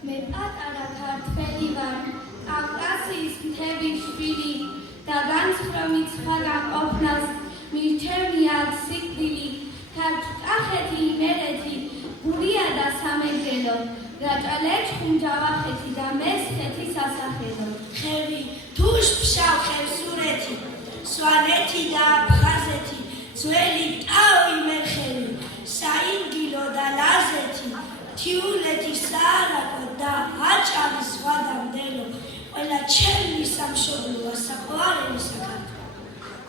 მე პატარა ქართველი ვარ, კავკასიის მთების შვილი და განცხრომით სხვაგან ყოფნას მირჩევნია სიკვდილი. ქართლ-კახეთი, იმერეთი, გურია და სამეგრელო, რაჭა-ლეჩხუმ, ჯავახეთი და მესხეთი სასახელო. ხევი, თუშ-ფშავ, ხევსურეთი, სვანეთი და აფხაზეთი, ძველი ტაო იმერხევი, საინგილო და ლაზეთი, თიულეთი, საარაკო და აჭარი ზღვადამდელო, ყველა ჩემი სამშობლოა, საყვარელი საქართველო.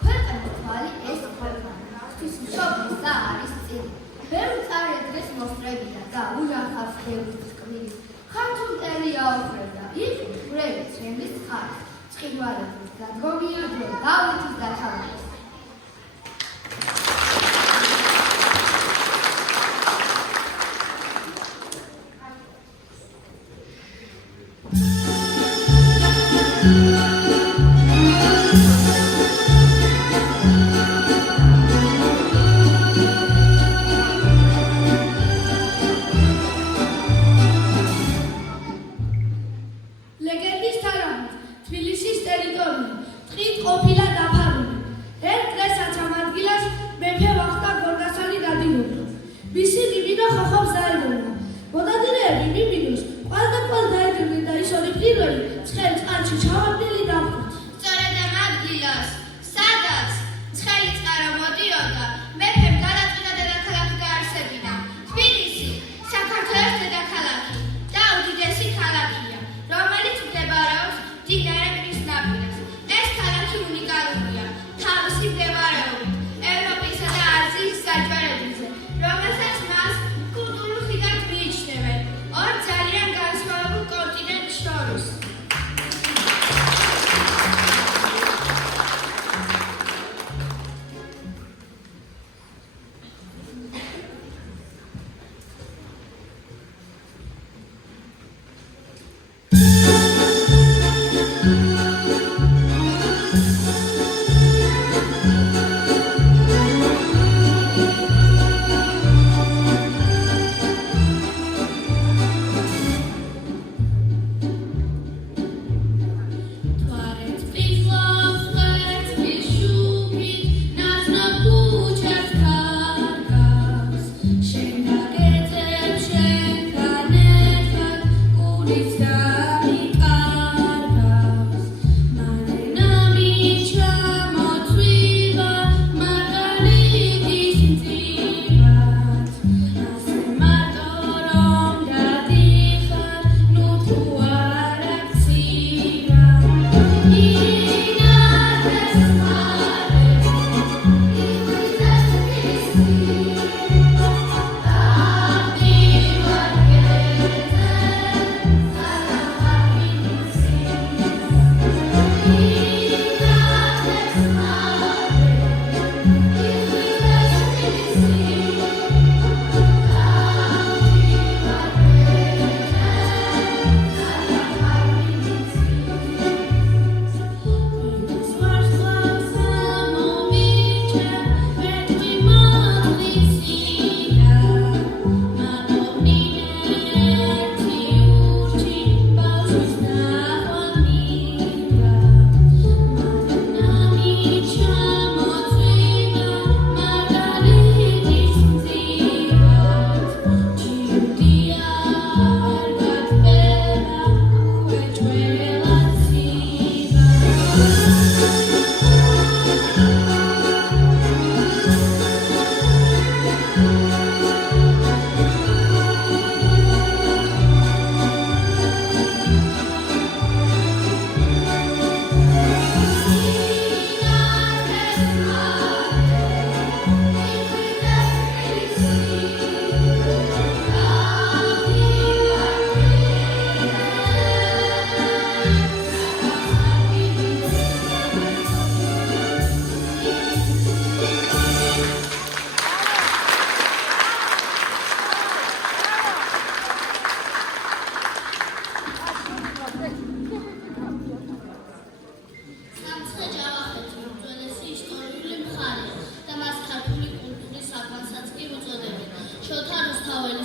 ქვეყნის თვალი ეს ქვეყანა, ღვთისმშობლის და არის წილი. ბევრ წარე დღეს მოსწრებია და უნახავს ბევრის ტკბილი. ხართუმტელია ოხრებდა, იწვი ხრევი ჩემის ხარს, წყილვარების დადგომია დრო დავითის დათავრეს.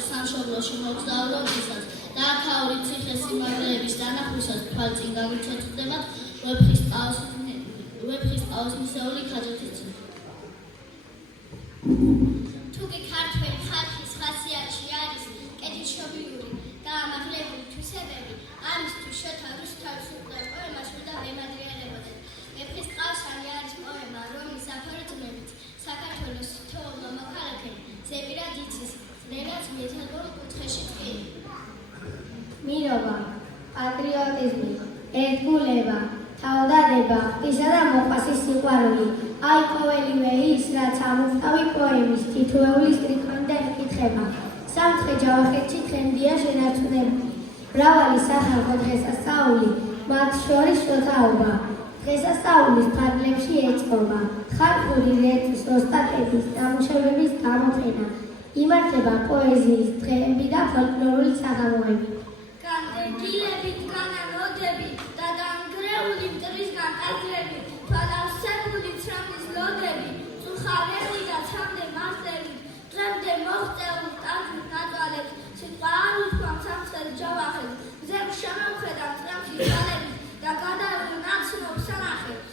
სამშობლოში მოგზაურობისას და აქაური ციხე-სიმაგრეების დანახვისას თვალწინ გაგიჩოცხდებათ ვეფხისტყაოსნისეული ქაჯეთის წინ. თუკი ქართველი ხალხის ხასიათში არის კეთილშობილური და ამაღლებული თვისებები, ამისთვის შოთა რუსთავის უყდა პოემას უნდა ვემადრიანებოდნენ. ვეფხისტყაოსანი არის პოემა, რომლის აფორიზმებით საქართველოს თეულმა მოქალაქემ ზეპირად იცის, რენაც მიეცადონ კუთხეში ტყილი. მირობა, პატრიოტიზმი, ერთგულება, თავდადება, ღვთისა და მოყვასის სიყვარული. აი ყოველივე ის, რაც ამოხტავი პოემის თითოეული სტრიქონიდან იკითხება. სამცხე ჯავახეთში თხემდია შენარჩუნებული. მრავალი სახალხო დღესასწაული, მათ შორის შოთაობა. დღესასწაულის ფარგლებში ეწყობა. ხალხური რეწვის ოსტატების ნამუშევრების გამოყენა. იმართება პოეზიის დღეები და ფოლკლორული საღამოები. განდეგილებით, განანოდებით და დანგრეული მტრისგან აზრებით, თვალავსებული ცრემლის ლოდები, წუხარელი და ცამდე მასებით, დღემდე მოღწეულ ტანჯვით ნატვალებს, სიტყვა არ უთქვამ სამცხეს ჯავახეთს, მზემ შემოვხედავ წრემში ძალებით და გადავიღე ნაცნობ სანახებს.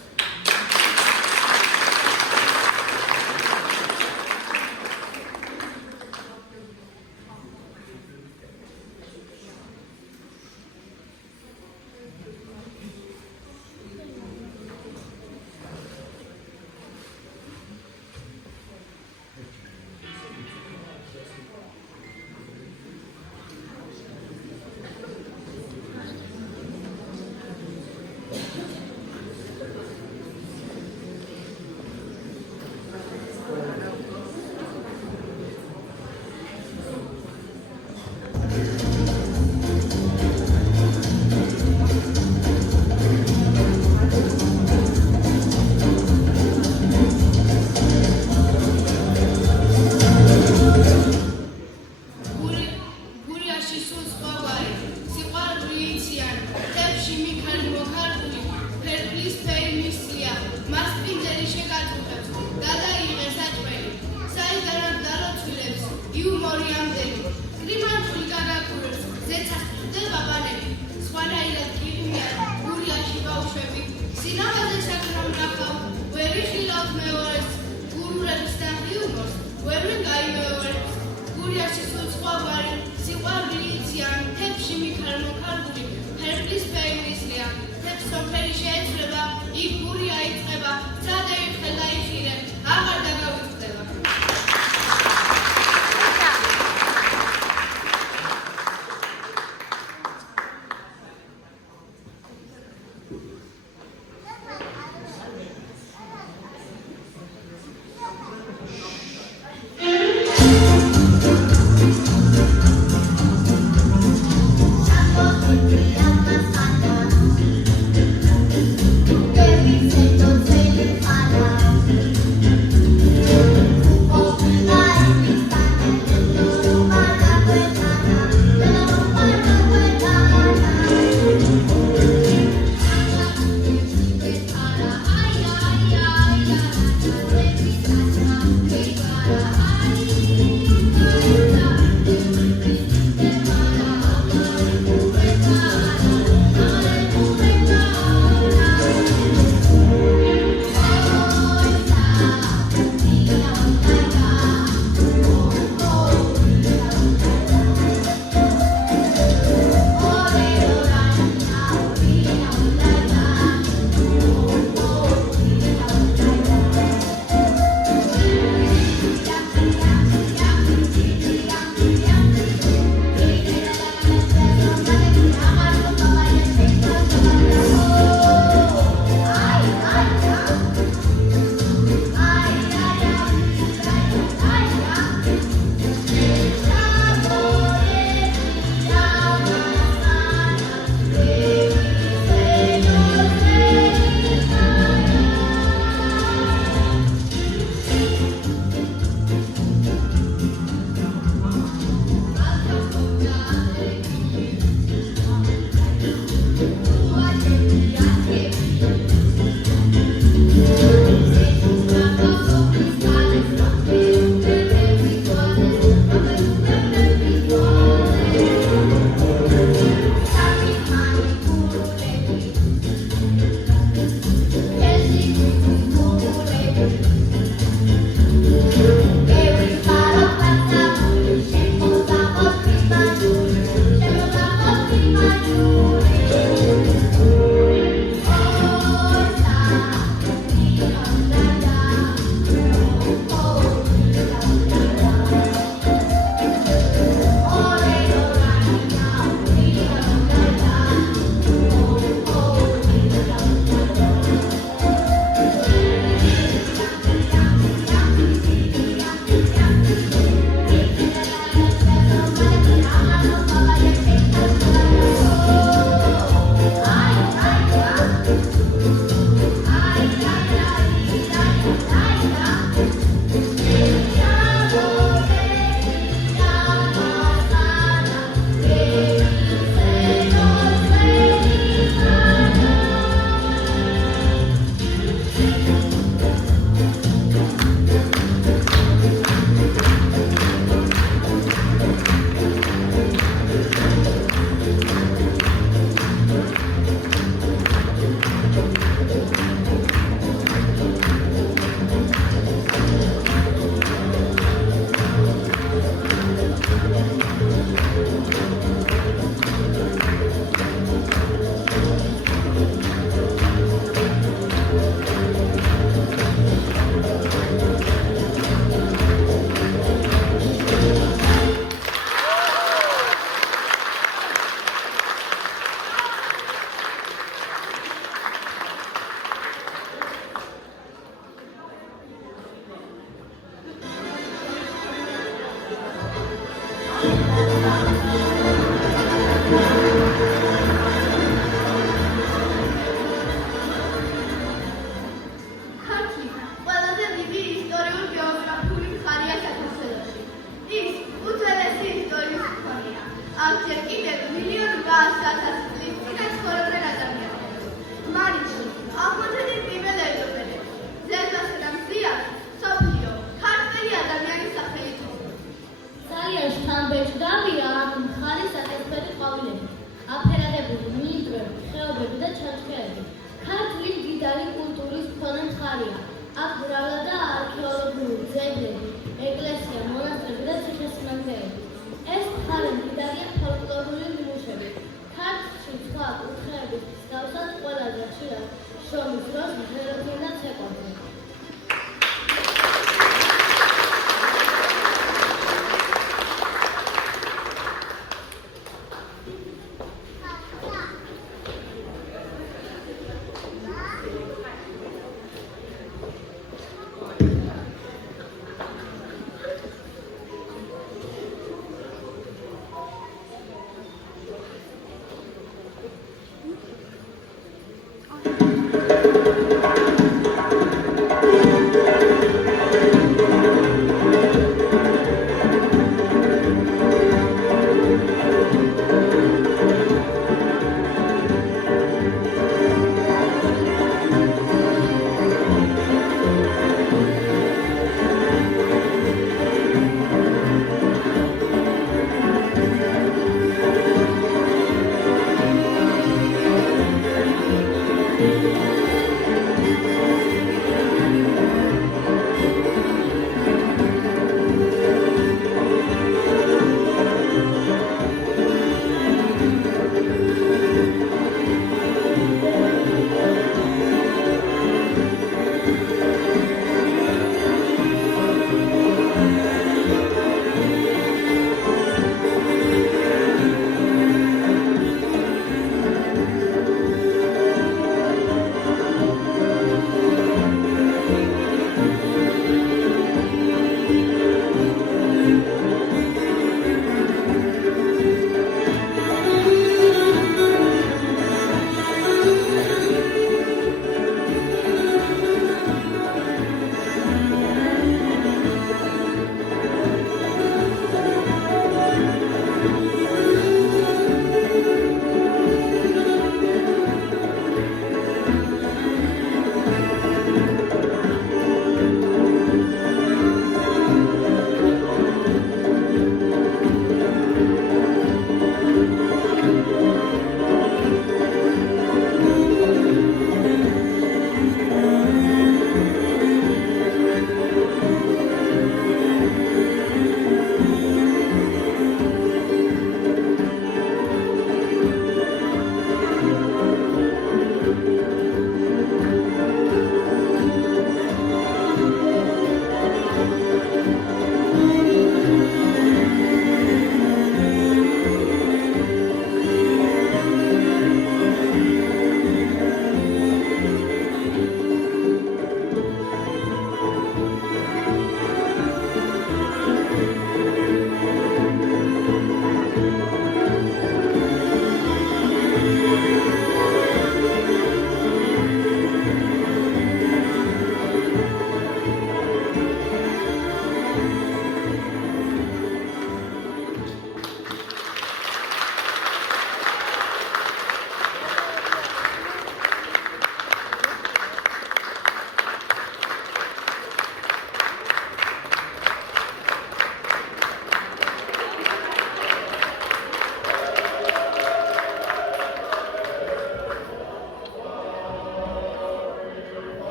ამ ჯერ კიდევ 1,800,000 წლის წინ ცხოვრობდნენ ადამიანები. მარიში, აღმოჩენილ პირველ ევროპელებს ზედმასე და მზიას სოფლიო ქართველი ადამიანის სახელით უწოდებენ. ძალიან შთამბეჭდავია ამ მხარის აკეთებელი ყვავილები, აფერადებული მინდვრები, ხეობები და ჩანჩქერები. ქართული მდიდარი კულტურის მქონე მხარია. აქ მრავლადაა არქეოლოგიური ძეგლები, ეკლესია, მონასტრები და ციხესიმაგრეები. ეს მხარე მდიდარია ფოლკლორული ნიმუშებით. ქართლში სხვა კუთხეების მსგავსად ყველაზე ხშირად შრომის დროს მღეროდნენ და ცეკვავდნენ.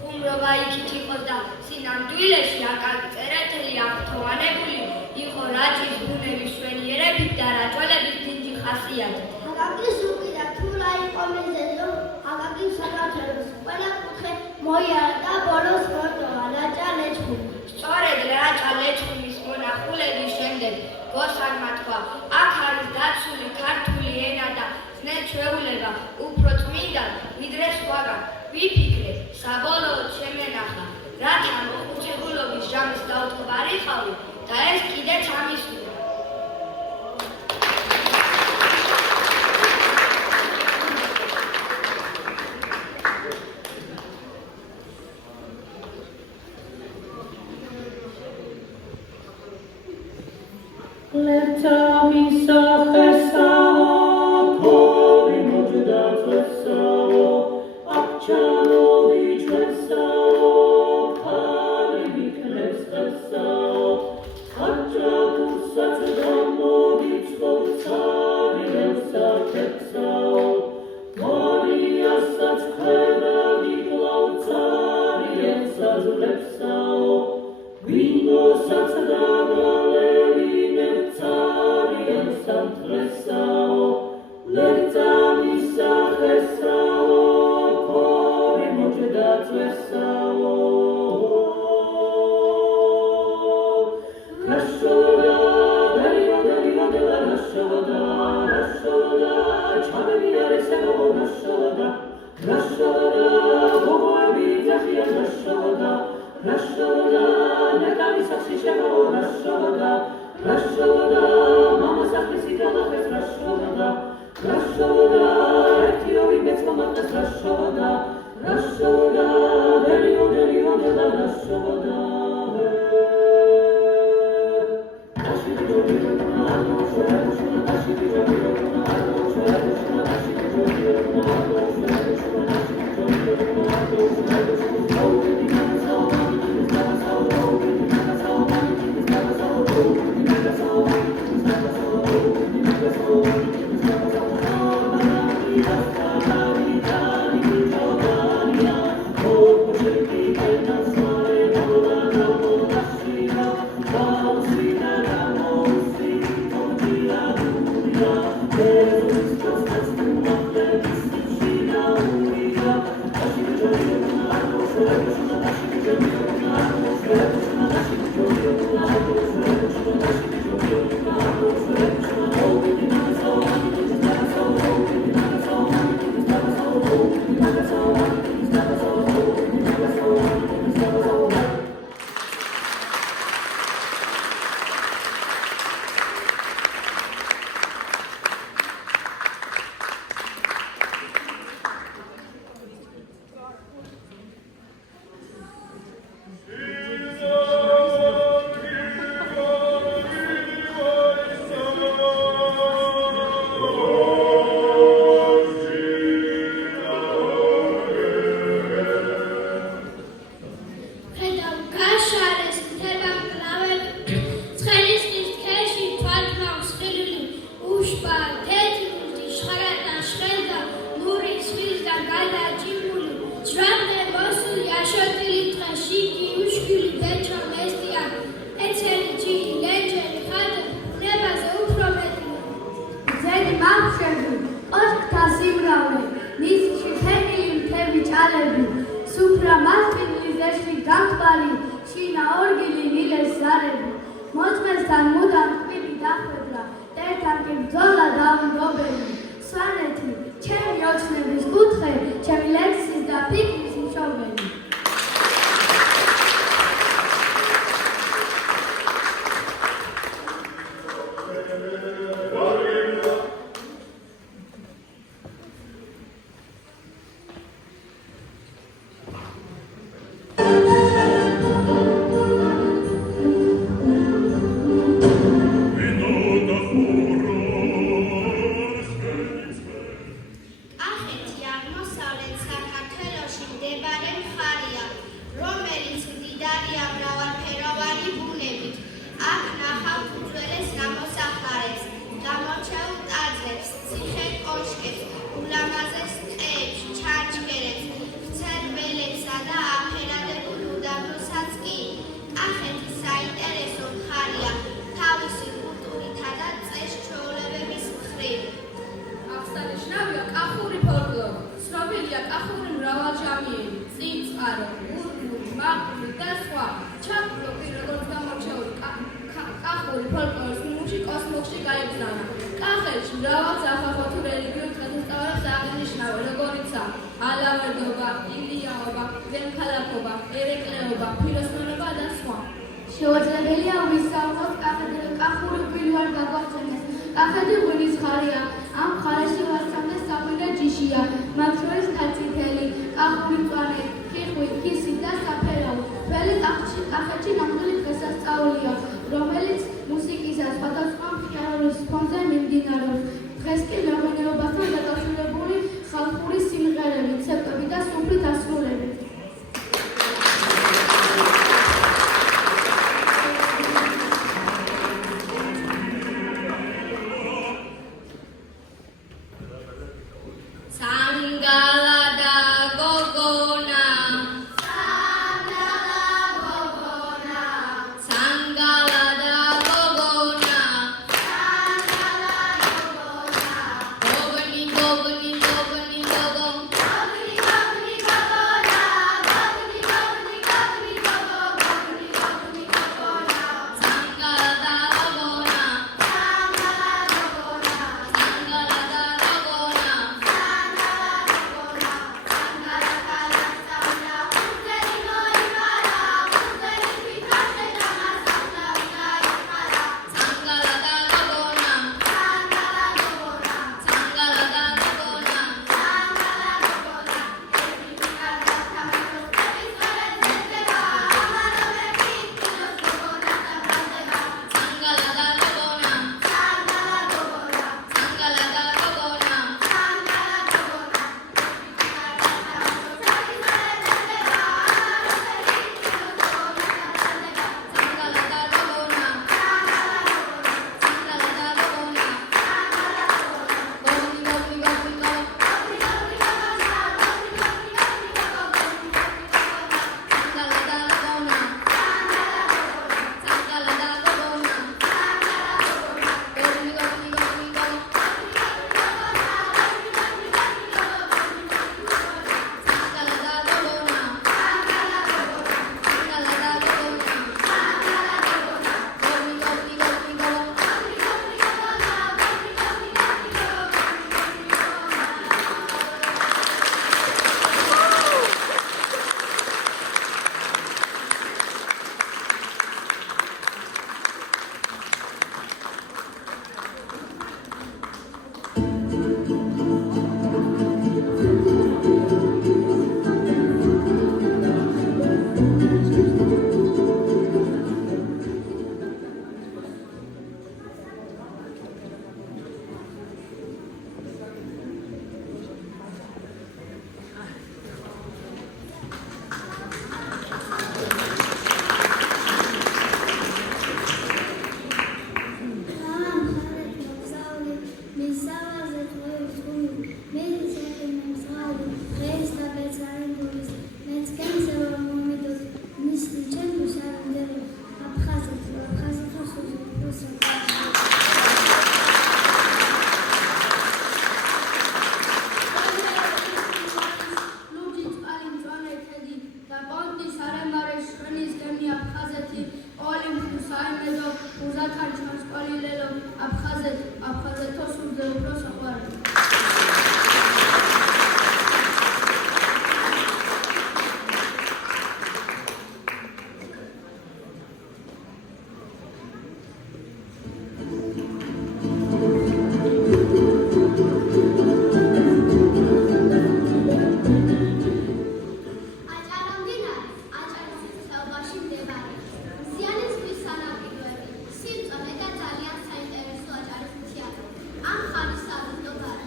ხუმრობა იქით იყოს და სინამდვილეში აკაკწერეთელი აღთოვანებული იყო რაჭის ბუნების შვენიერებით და რაჭველების დინჯი ხასიათით. აკაკის უკიდა თულა იყო მიზეზი, რომ აკაკის საქართველოს ყველა კუთხე მოიარა და ბოლოს მოტოვა რაჭა ლეჩხუმი. სწორედ რაჭა ლეჩხუმის მონახულების შემდეგ გოსარმა თქვა, აქ არის დაცული ქართული ენა და ზნე-ჩვეულება უფრო წმინდა, ვიდრე სხვაგან. ვიფიქრე, და ეს კიდეც ამისურვებდა. ალავერდობა, ილიაობა, ზემქალაქობა, ერეკლეობა, ფიროსნობა და სხვა. შეუძლებელია ვისწავლოთ კახური გვილი არ გაგვახსენეს. კახეთი ღვინის ხარია, ამ ხარეში ვასწავლეს საღვინე ჯიშია, მათ შორის ქაცითელი, კახური მწვანე, ხიხვი, ქისი და საფერავი. ძველი კახეთში ნამდვილი დღესასწაულია, რომელიც მუსიკისა სხვადასხვა მხიარების ფონზე მიმდინარეობს. დღეს კი მეღვინეობასთან დაკავშირებული ხალხური სიმღერები, ცეკვები და სუფრით ასრულებით. ამ ხანის საზრდოობა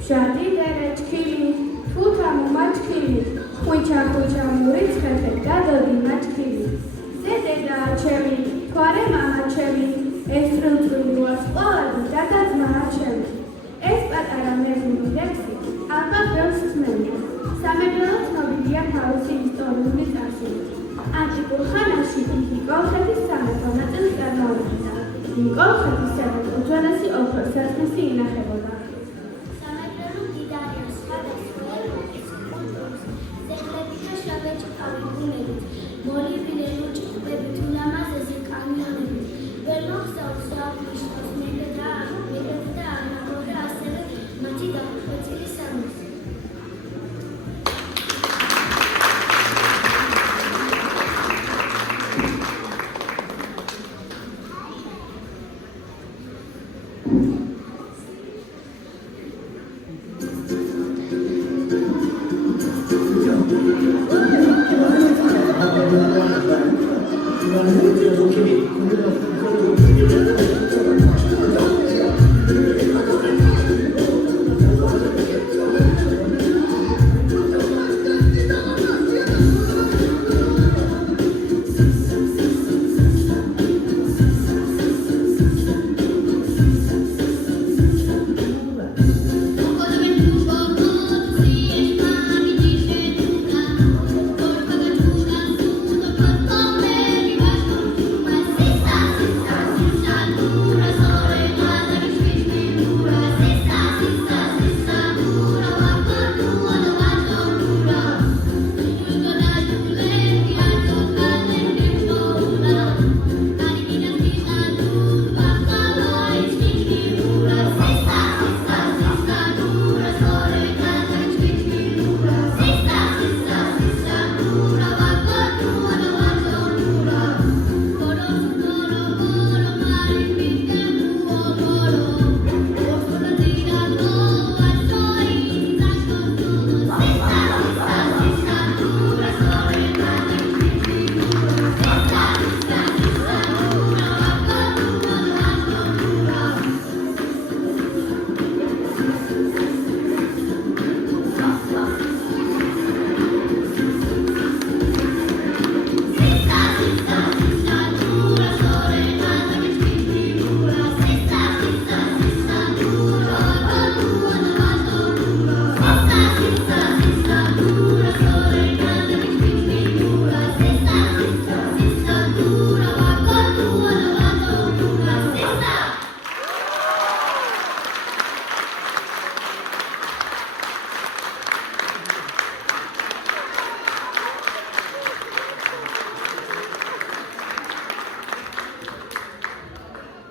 Bžādi derečkili, tutamu mačkili, Хуйча მურიც ხეთეთ გადოდი მაჩქილი. ზედედა ჩემი, თვარე მამაჩემი, ეს წრუწრუას ყოველდღე დაგაძმა აჩემი. ეს პატარა მეგრული ლექსი, ალბათ ბევრს ხსნელია. სამეგრელო ცნობილია თავისი ისტორიული წარსულით. ანტიკურ ხანაში იგი კოლხეთის სამეფო ნაწილს წარმოადგენდა. იმ კოლხეთის სამეფო უძველესი ოქროს სასმისი ინახებოდა. სამეგრელო მდიდარია სხვადასხვა ეპოქის კულტურის, ძეგლებით და შრაბეჭდავი ბუნებით, მოლიბდე ლუჭყებით, ულამაზესი კანიონებით. ვერ მოხსოვს საღვთისმოს მეგრეთა და ანამორა, ასევე მათი დახვეწილი სამოსი.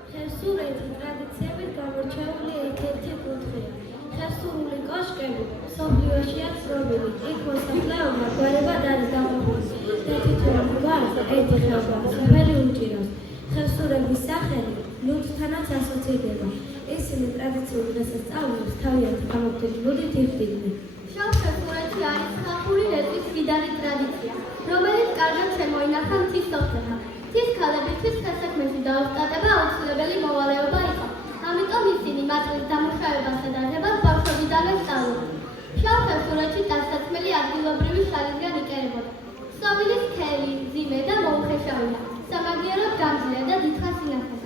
ხევსურეთი ტრადიციებით გამორჩეული ერთ-ერთი კუთხეა. ხევსურული კოშკები მსოფლიოშია ცნობილი. იქ მოსახლეობა გვარებად არის დაყოფილი და თითოეულ გვარს ერთი ხელშეუხებელი უჭირავს. ხევსურების სახელი ლუდთანაც ასოცირდება. ისინი ტრადიციულ დღესასწაულებს თავიანთი გამოგდებულებით იხდიდნენ. შავ-ხევსურეთი არის ხალხური ლეწვის მდიდარი ტრადიცია, რომელიც კარგად შემოინახა მთის სოფლება. მთის ქალებისთვის სასაქმეში დაოსტატება აუცილებელი მოვალეობა იყო. ამიტომ ისინი მატყლის დამუშავებასა და ღებას ბავშვობიდანვე სწავლობდნენ. შავ-ხევსურეთში დასაწყმელი ადგილობრივი შარისგან იკერებოდა. ქსოვილის სქელი, მძიმე და მოუხეშავია. სამაგიეროდ გამძლე და დიდხანს ინახება.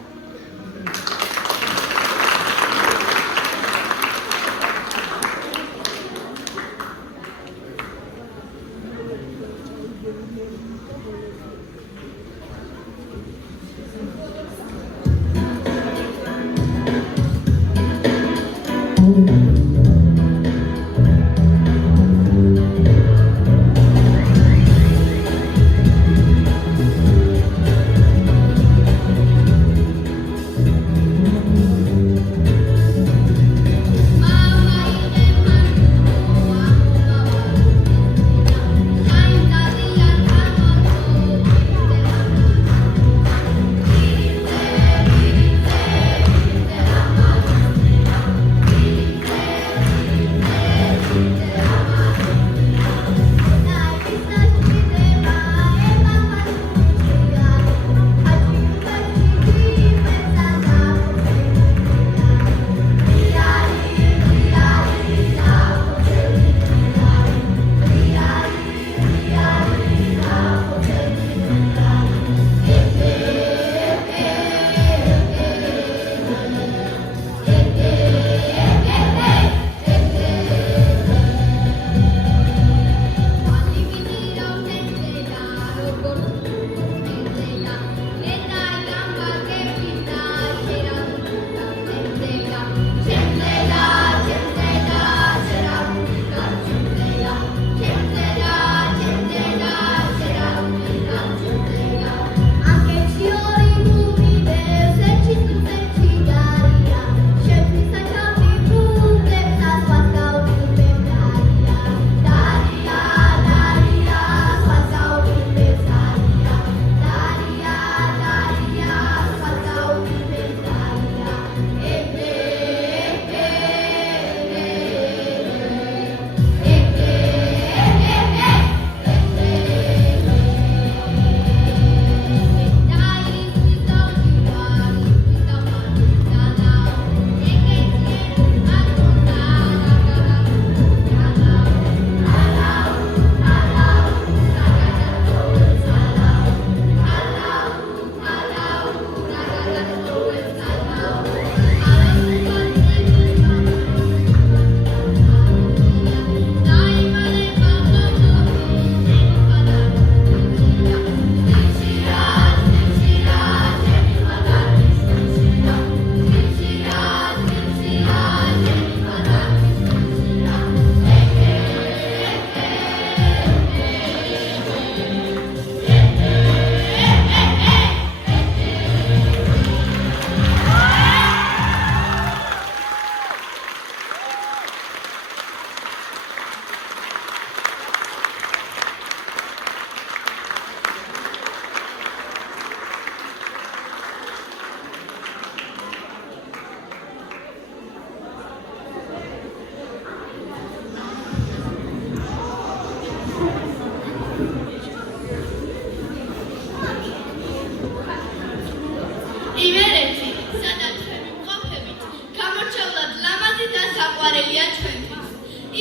ყველია ჩვენთვის.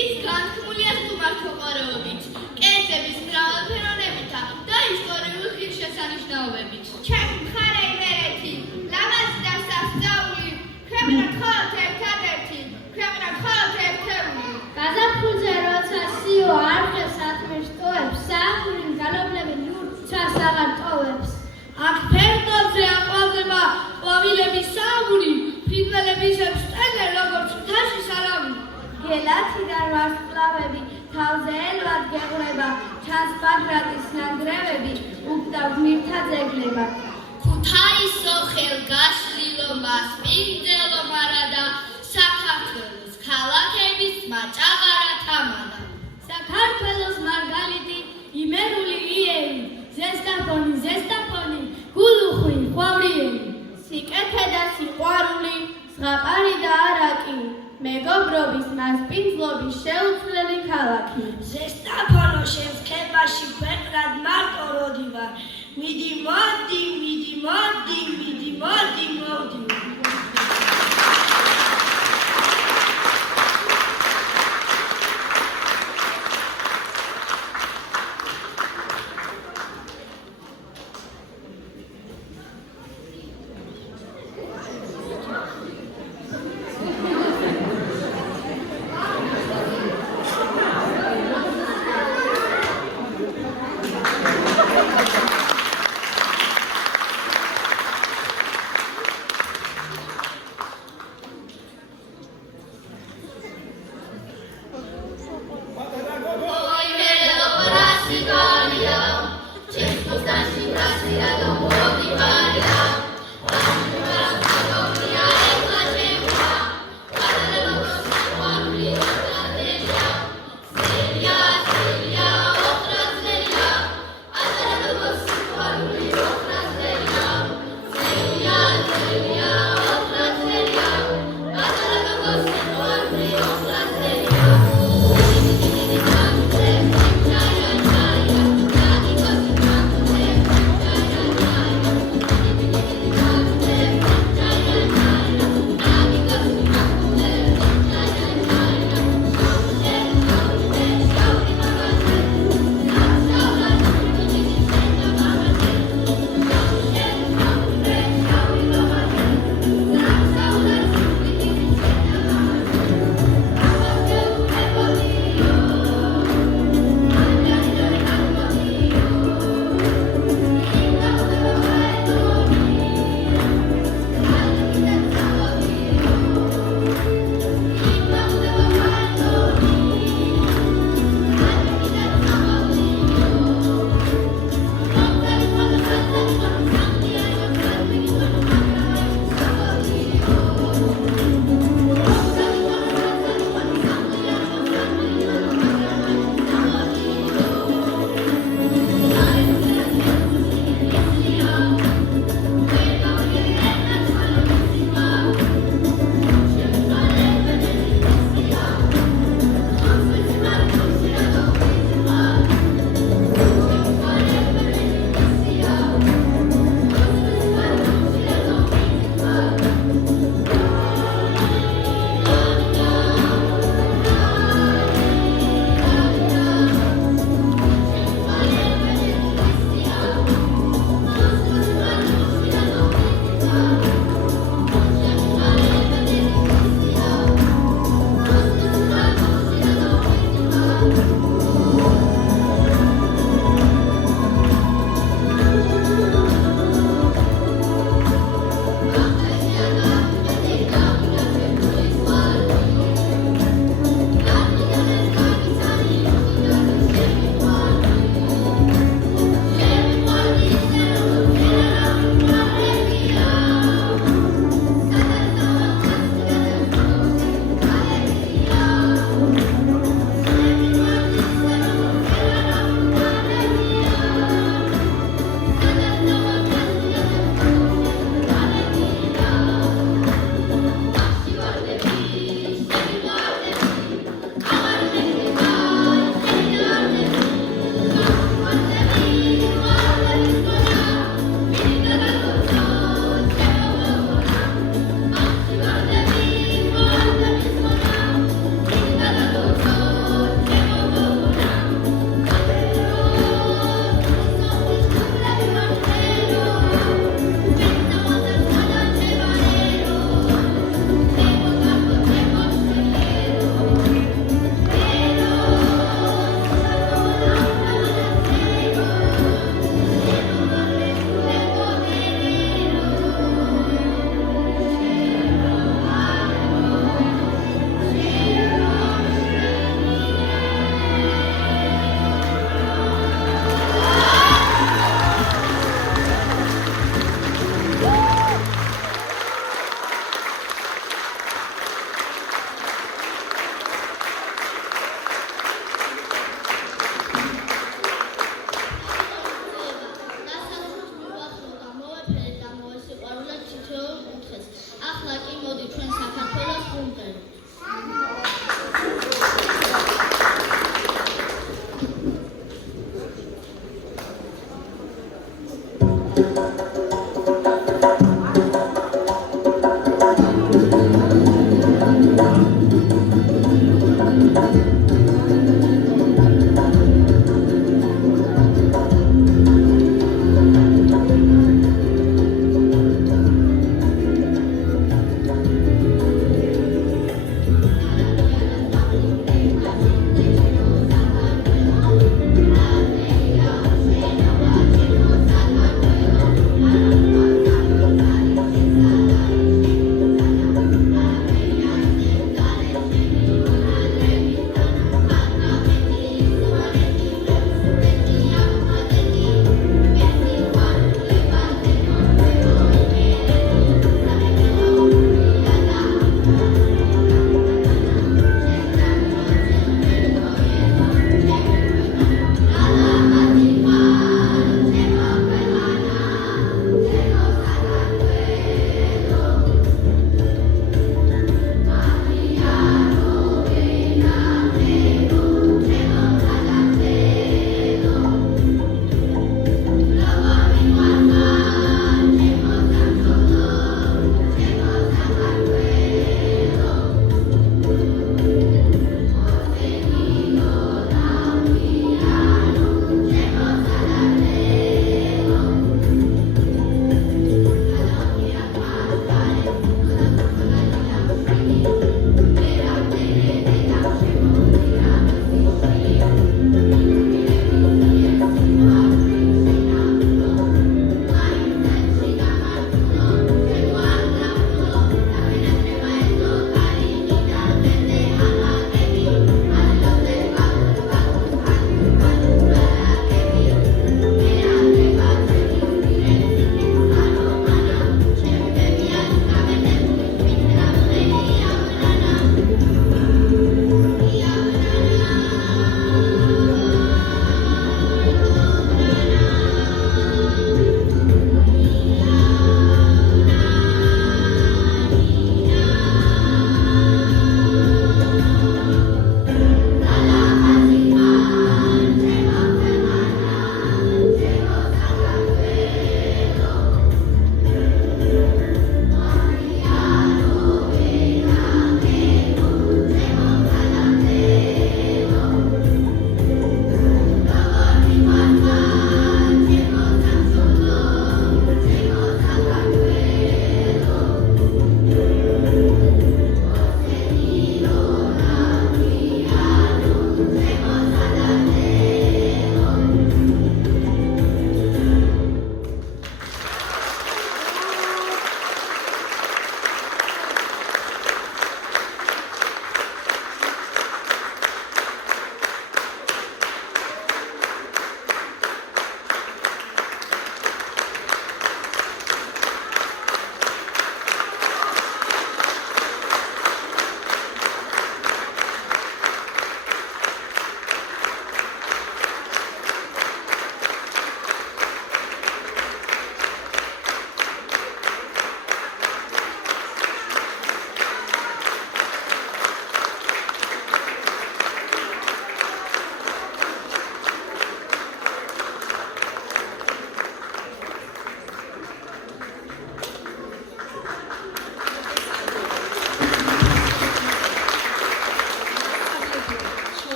ის განთქმულია სტუმართმოყვარეობით, კერძების მრავალფეროვნებითა და ისტორიული ღირსშესანიშნაობებით. ჩემი მხარე იმერეთი, ლამაზი და სასწაული, ქვეყნად მხოლოდ ერთადერთი, ქვეყნად მხოლოდ ერთეული. გაზაფხულზე როცა სიო არხებს ათმერს ტოვებს, საამური გალობლები ნურცას აღარ ტოვებს. აქ ფერდობზე აყვავდება ყვავილების საამური, ფრინველების შტენე როგორც მთაში სალამი. გელათიდან ვარსკვლავები თავზე ელვად გეღრება, ჩანს ბაგრატის ნანგრევები, უკდა გმირთა ძეგლება. ქუთაისო ხელგაშლილო მასპინძელო მარადა, საქართველოს ქალაქების მაჭაღარა თამადა. საქართველოს მარგალიტი, იმერული იერი, ზესტაფონი, გულუხვი, ხვავრიელი. სიკეთე და სიყვარული, ზღაპარი და არაკი, მეგობრობის მასპინძლობის შეუცვლელი ქალაქი. ზესტაფონო შენს ქებაში ქვეყნად მარტო როდი ვარ. მიდი მოდი ახლა კი მოდი ჩვენ საქართველოს ვუმღეროთ.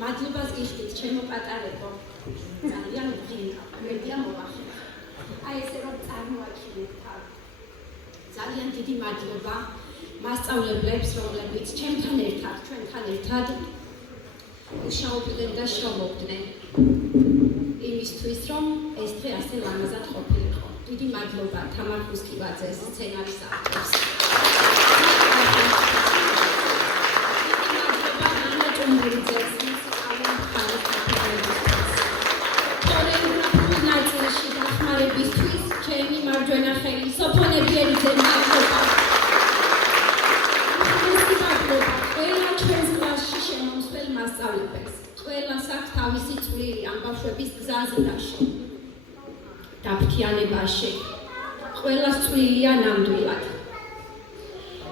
მადლობას გიხდით ჩემო პატარებო. ძალიან მღია, მედია მოახერხა. აი ესე რომ წარმოაჩინეთ თავ. ძალიან დიდი მადლობა მასწავლებლებს, რომლებიც ჩვენთან ერთად მუშაობდნენ და შრომობდნენ იმისთვის, რომ ეს დღე ასე ლამაზად ყოფილიყო. დიდი მადლობა თამარ ხუსკივაძეს, სცენარის ავტორს. ჩემი მარჯვენა ხელი სოფონებიერიძე მადლობა. ყველა ჩვენს კლასში შემომსვლელ მასწავლებელს. ყველას აქვს თავისი წვლილი ამ ბავშვების გზაზე დაშლა. დაფრთხიანებაში. ყველას წვლილია ნამდვილად.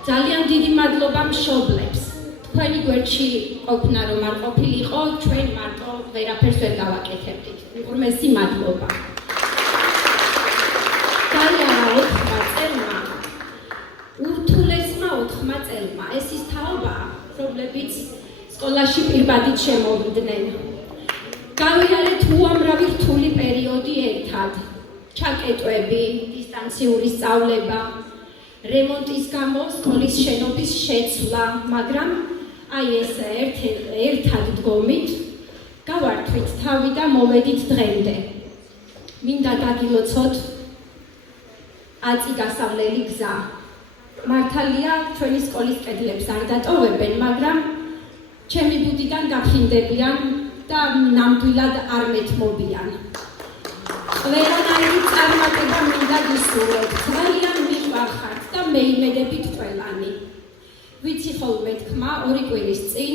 ძალიან დიდი მადლობა მშობლებს. თქვენი გვერდში ყოფნა რომ არ ყოფილიყო, ჩვენ მარტო ვერაფერს ვერ გავაკეთებდით. უღრმესი მადლობა. გაიარა 4 წელმა. ურთულესმა 4 წელმა. ეს ის თაობაა, რომლებიც სკოლაში პირბადით შემოვიდნენ. გავიარეთ უამრავი რთული პერიოდი ერთად. ჩაკეტვები, დისტანციური სწავლება, რემონტის გამო სკოლის შენობის შეცვლა, მაგრამ აი ეს ერთად დგომით გავართვით თავი და მოვედით დღემდე. მინდა დაგილოცოთ აწი გასავლელი გზა. მართალია ჩვენი სკოლის კედლებს არ დატოვებენ, მაგრამ ჩემი ბუდიდან გაფრინდებიან და ნამდვილად არ მეთმობიან. ყველანაირი წარმატება მინდა გისურვოთ. ძალიან მიყვარხართ და მეიმედებით ყველანი. ვიცი ხოლმე თქმა 2 კვირის წინ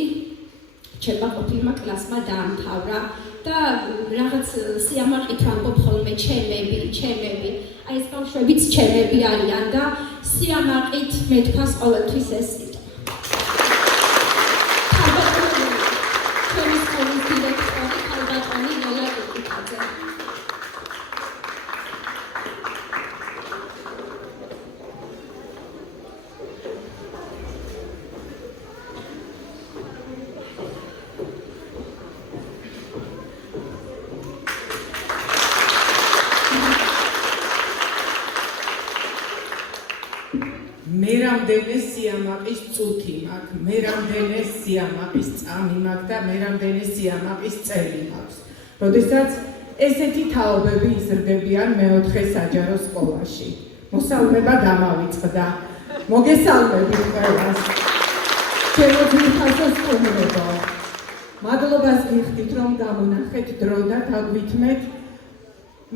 ჩემმა ყოფილმა კლასმა დაამთავრა და რაღაც სიამაყით ვამბობ ხოლმე ჩემები. აი ეს ბავშვებიც ჩემები არიან და სიამაყით მეთქას ყოველთვის ეს სიტყვა. ჩემი სკოლის დირექტორი ქალბატონი ნელა კიკიძე. მე რამდენი სიამაყის წუთი მაქვს, მე რამდენი სიამაყის წამი მაქვს და მე რამდენი სიამაყის წელი მაქვს. როდესაც ესეთი თაობები იზრდებიან მეოთხე საჯარო სკოლაში. მოსალმება დამავიწყდა. მოგესალმებით ყველას. ჩემო ძვირფასო სტუმრებო. მადლობას გიხდით რომ გამონახეთ დრო და დაგვითმეთ.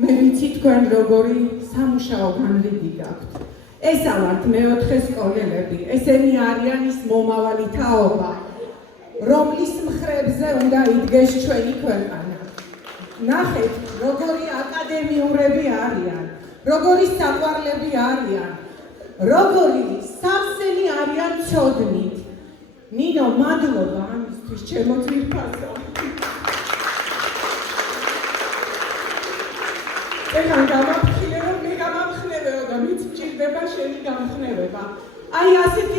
მე ვიცი თქვენ როგორი სამუშაო განრიგი გაქვთ. ესა ვართ მეოთხე სკოლელები, ესენი არიან ის მომავალი თაობა, რომლის მხრებზე უნდა იდგეს ჩვენი ქვეყანა. ნახეთ, როგორი აკადემიურები არიან, როგორი საყვარლები არიან, როგორი სავსენი არიან ცოდნით. ნინო, მადლობა ამისთვის, ჩემო ძვირფასო. ეხლა გამაფრთხილე რომ მე გამამხნევეო და მით მჭირდება შენი გამხნევება. აი ასეთი